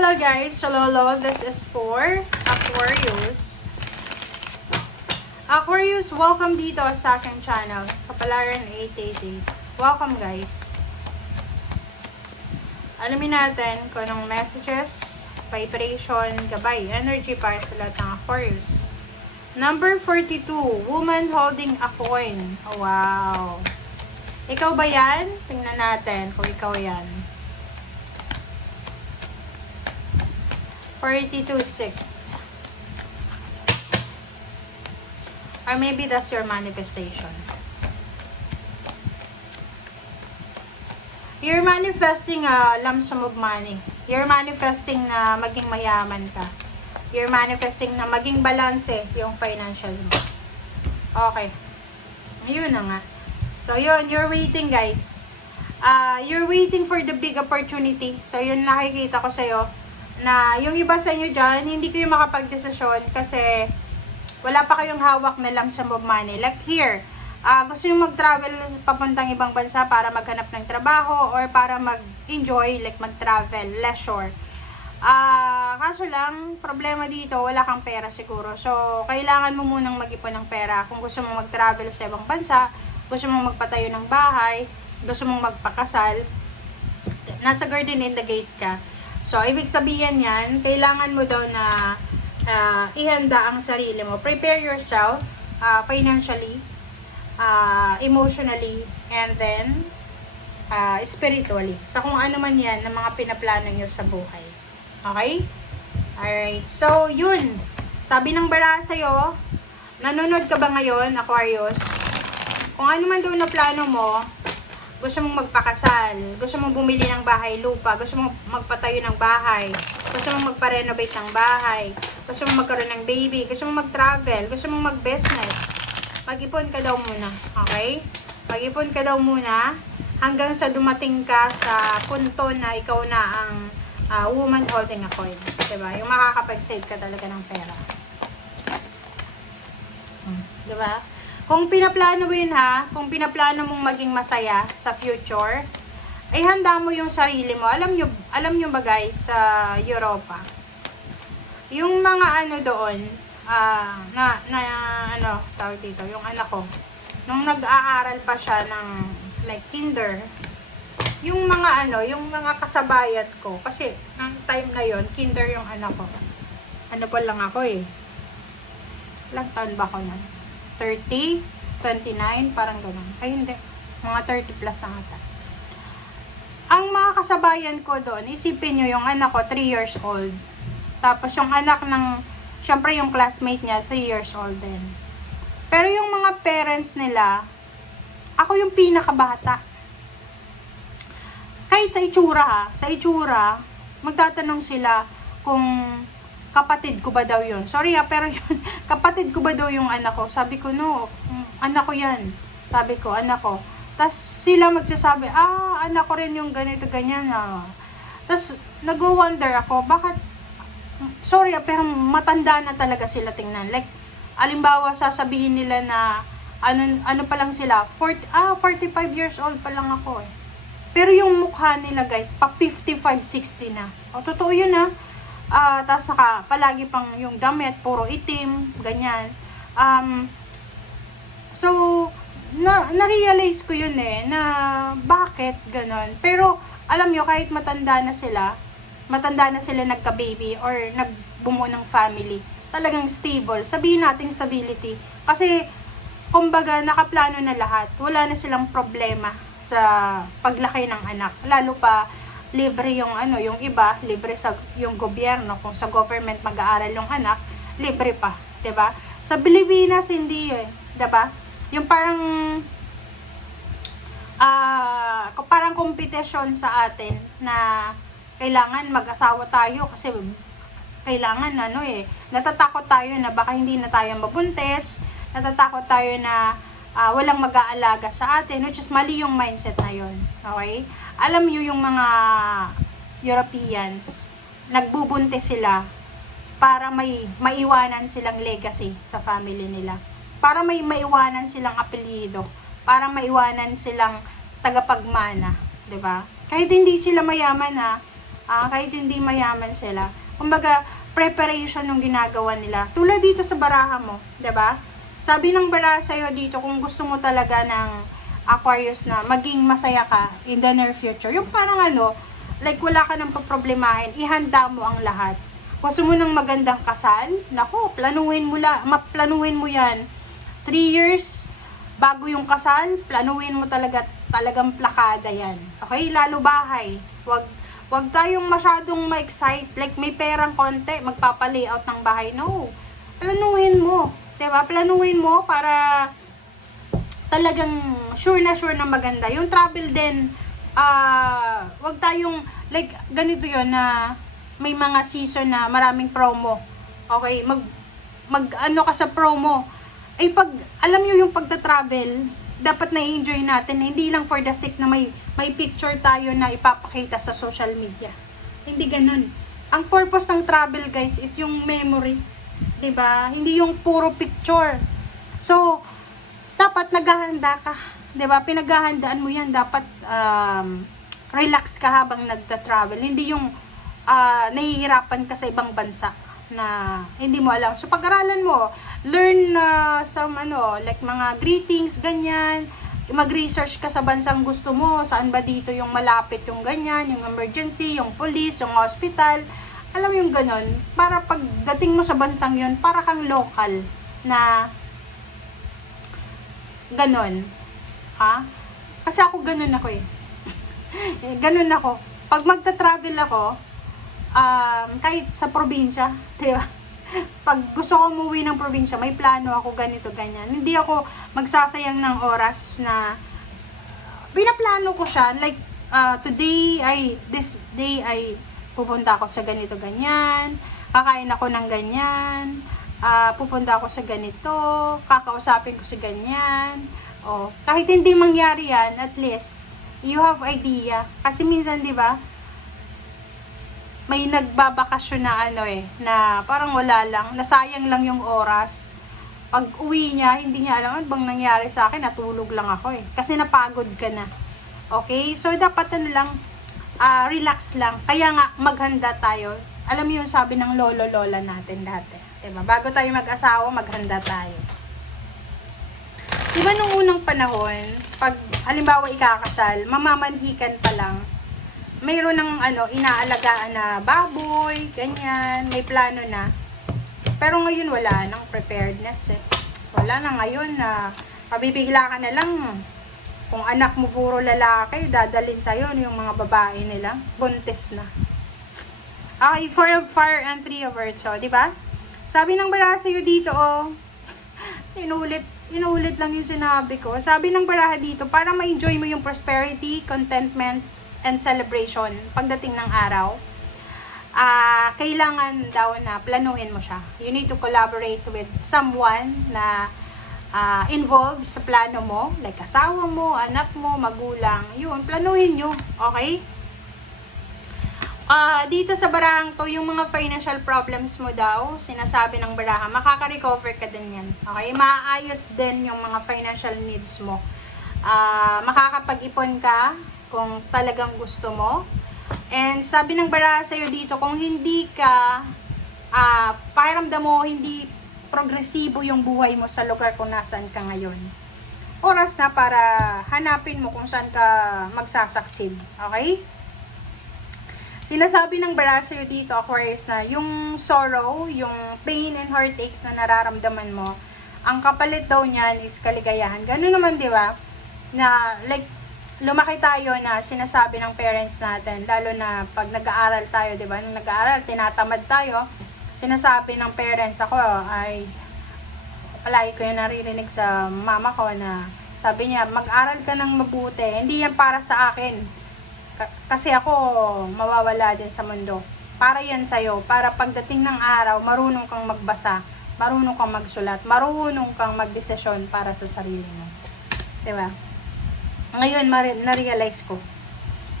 Hello guys, hello, this is for Aquarius. Aquarius, welcome dito sa aking channel, Kapalaran 888. Welcome guys. Alamin natin kung anong messages, vibration, gabay, energy para sa lahat ng Aquarius. Number 42, woman holding a coin. Oh, wow. Ikaw ba yan? Tingnan natin kung ikaw yan. 42-6. Or maybe that's your manifestation. You're manifesting a lump sum of money. You're manifesting na maging mayaman ka. You're manifesting na maging balanse yung financial mo. Okay. Yun na nga. So, yun. You're waiting, guys. You're waiting for the big opportunity. So, yun nakikita ko sa'yo. Na yung iba sa inyo dyan, hindi kayo makapag-desisyon kasi wala pa kayong hawak na lump sum of money. Like here, gusto nyo mag-travel papuntang ibang bansa para maghanap ng trabaho or para mag-enjoy, like mag-travel, leisure. Kaso lang, problema dito, wala kang pera siguro. So, kailangan mo munang mag-ipon ng pera. Kung gusto mong mag-travel sa ibang bansa, gusto mong magpatayo ng bahay, gusto mong magpakasal, nasa garden in the gate ka. So, ibig sabihin yan, kailangan mo daw na ihanda ang sarili mo. Prepare yourself financially, emotionally, and then spiritually. Sa kung ano man yan ng mga pinaplano nyo sa buhay. Okay? Alright. So, yun. Sabi ng bara sa'yo, nanonood ka ba ngayon, Aquarius? Kung ano man daw na plano mo, gusto mong magpakasal, gusto mong bumili ng bahay, lupa, gusto mong magpatayo ng bahay, gusto mong magpa-renovate ng bahay, gusto mong magkaroon ng baby, gusto mong mag-travel, gusto mong mag-business, mag-ipon ka daw muna, okay? Mag-ipon ka daw muna hanggang sa dumating ka sa punto na ikaw na ang woman holding a coin, diba? Yung makakapag-save ka talaga ng pera. Diba? Kung pinaplano mo yun kung pinaplano mong maging masaya sa future, ay handa mo yung sarili mo. Alam nyo ba guys, sa Europa, yung mga ano doon, tawag dito, yung anak ko, nung nag-aaral pa siya ng like kinder, yung mga yung mga kasabayan ko, kasi ng time na yon kinder yung anak ko. Ano pa lang ako ilang taon ba ako nun? 30, 29, parang gano'n. Ay, hindi. Mga 30 plus na ata. Ang mga kasabayan ko doon, isipin nyo yung anak ko, 3 years old. Tapos yung anak ng, syempre yung classmate niya, 3 years old din. Pero yung mga parents nila, ako yung pinakabata. Kahit sa itsura, magtatanong sila kung kapatid ko ba daw yun. Sorry pero yun, kapatid ko ba daw yung anak ko? Sabi ko, no, anak ko yan. Sabi ko, anak ko. Tapos sila magsasabi, anak ko rin yung ganito, ganyan. Tapos nag-wonder ako, bakit, sorry pero matanda na talaga sila tingnan. Like, alimbawa, sasabihin nila na, ano pa lang sila, 45 years old pa lang ako Pero yung mukha nila guys, pa 55, 60 na. Totoo yun tapos palagi pang yung damit, puro itim, ganyan. So, na-realize ko yun na bakit ganon. Pero, alam nyo, kahit matanda na sila nagka-baby or nagbumuo ng family, talagang stable. Sabihin natin stability. Kasi, kumbaga, nakaplano na lahat. Wala na silang problema sa paglaki ng anak. Lalo pa, libre yung yung iba, libre sa yung gobyerno, kung sa government mag-aaral yung anak, libre pa, 'di ba? Sa Pilipinas hindi 'di ba? Yung parang competition sa atin na kailangan mag-asawa tayo kasi kailangan natatakot tayo na baka hindi na tayo mabuntis, natatakot tayo na walang mag-aalaga sa atin, which is mali yung mindset na yun. Okay? Alam nyo yung mga Europeans, nagbubuntis sila para may maiwanan silang legacy sa family nila. Para may maiwanan silang apelyido. Para maiwanan silang tagapagmana. 'Di ba? Kahit hindi sila mayaman Kahit hindi mayaman sila. Kumbaga, preparation yung ginagawa nila. Tulad dito sa baraha mo, 'di ba? Sabi ng baraha sa'yo dito, kung gusto mo talaga ng Aquarius na maging masaya ka in the near future, yung parang like wala ka nang paproblemahin, ihanda mo ang lahat. Gusto mo ng magandang kasal? Nako, planuhin mo yan. 3 years bago yung kasal, planuhin mo talagang plakada yan. Okay? Lalo bahay. Wag tayong masyadong ma-excite. Like may perang konti, magpapa-layout ng bahay. No. Planuhin mo. 'Di ba? Planuhin mo para talagang sure na maganda. Yung travel din, wag tayong like ganito 'yon na may mga season na maraming promo. Okay? Mag ka sa promo. Pag alam niyo yung pagta-travel, dapat na-enjoy natin, hindi lang for the sake na may picture tayo na ipapakita sa social media. Hindi ganun. Ang purpose ng travel, guys, is yung memory. 'Di ba? Hindi yung puro picture. So, dapat naghahanda ka. 'Di ba? Pinaghahandaan mo 'yan, dapat relax ka habang nagta-travel. Hindi yung nahihirapan ka sa ibang bansa na hindi mo alam. So, pag-aralan mo, learn some like mga greetings, ganyan. Mag-research ka sa bansang gusto mo, saan ba dito yung malapit yung ganyan, yung emergency, yung police, yung hospital. Alam mo yung ganon, para pagdating mo sa bansang yun, para kang local na ganon. Kasi ako ganon ako eh. Ganon ako. Pag magta-travel ako, kahit sa probinsya, di ba? Pag gusto ko umuwi ng probinsya, may plano ako ganito, ganyan. Hindi ako magsasayang ng oras na pinaplano ko siya. Like, this day ay pupunta ako sa ganito, ganyan. Kakain ako ng ganyan. Pupunta ako sa ganito. Kakausapin ko sa ganyan. Kahit hindi mangyari yan, at least, you have idea. Kasi minsan, di ba, may nagbabakasyon na na parang wala lang, nasayang lang yung oras. Pag uwi niya, hindi niya alam, ano bang nangyari sa akin, natulog lang ako kasi napagod ka na. Okay? So, dapat lang, relax lang. Kaya nga, maghanda tayo. Alam mo yung sabi ng lolo-lola natin dati. Diba? Bago tayo mag-asawa, maghanda tayo. Diba nung unang panahon, pag halimbawa ikakasal, mamamanhikan pa lang, mayroon ng inaalagaan na baboy, ganyan, may plano na. Pero ngayon wala nang preparedness Wala na ngayon na mabibigla ka na lang. Kung anak mo puro lalaki, dadalhin sa'yo yung mga babae nila. Buntis na. Okay, 4 of fire and 3 of earth. So, di ba? Sabi ng baraha sa'yo dito, inulit lang yung sinabi ko. Sabi ng baraha dito, para ma-enjoy mo yung prosperity, contentment, and celebration pagdating ng araw, kailangan daw na planuhin mo siya. You need to collaborate with someone na involved sa plano mo, like asawa mo, anak mo, magulang. Yun, planuhin nyo. Okay? Dito sa barahang to, yung mga financial problems mo daw, sinasabi ng baraha, makaka-recover ka din yan. Okay? Maayos din yung mga financial needs mo. Makakapag-ipon ka kung talagang gusto mo. And sabi ng baraha sa'yo dito, kung hindi ka, pakiramdam mo, hindi progresibo yung buhay mo sa lugar kung nasaan ka ngayon. Oras na para hanapin mo kung saan ka magsasucceed. Okay? Sinasabi ng baraha sa'yo dito, Aquarius, na yung sorrow, yung pain and heartaches na nararamdaman mo, ang kapalit daw niyan is kaligayahan. Ganun naman, di ba? Na, like, lumaki tayo na sinasabi ng parents natin, lalo na pag nag-aaral tayo, di ba? Nung nag-aaral, tinatamad tayo, sinasabi ng parents ako, ay, palagi ko yung naririnig sa mama ko na, sabi niya, mag-aral ka ng mabuti, hindi yan para sa akin. Kasi ako, mawawala din sa mundo. Para yan sa'yo, para pagdating ng araw, marunong kang magbasa, marunong kang magsulat, marunong kang magdesisyon para sa sarili mo. Di ba? Ngayon, na-realize ko.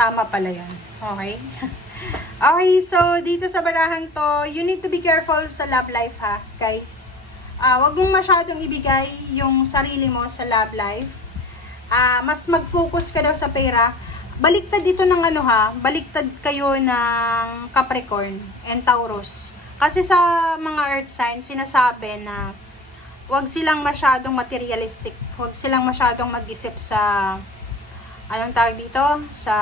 Tama pala yan. Okay? Okay, so, dito sa barahang to, you need to be careful sa love life, ha, guys. Wag mong masyadong ibigay yung sarili mo sa love life. Mas mag-focus ka daw sa pera. baliktad dito ng ano ha, baliktad kayo ng Capricorn and Taurus. Kasi sa mga earth signs, sinasabi na wag silang masyadong materialistic, wag silang masyadong mag-isip sa, anong tawag dito? Sa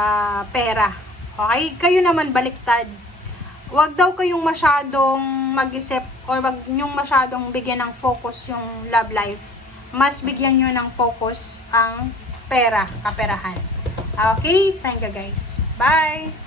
pera. Okay? Kayo naman baliktad. Wag daw kayong masyadong mag-isip or wag nyong masyadong bigyan ng focus yung love life. Mas bigyan nyo ng focus ang pera, kaperahan. Okay? Thank you guys. Bye!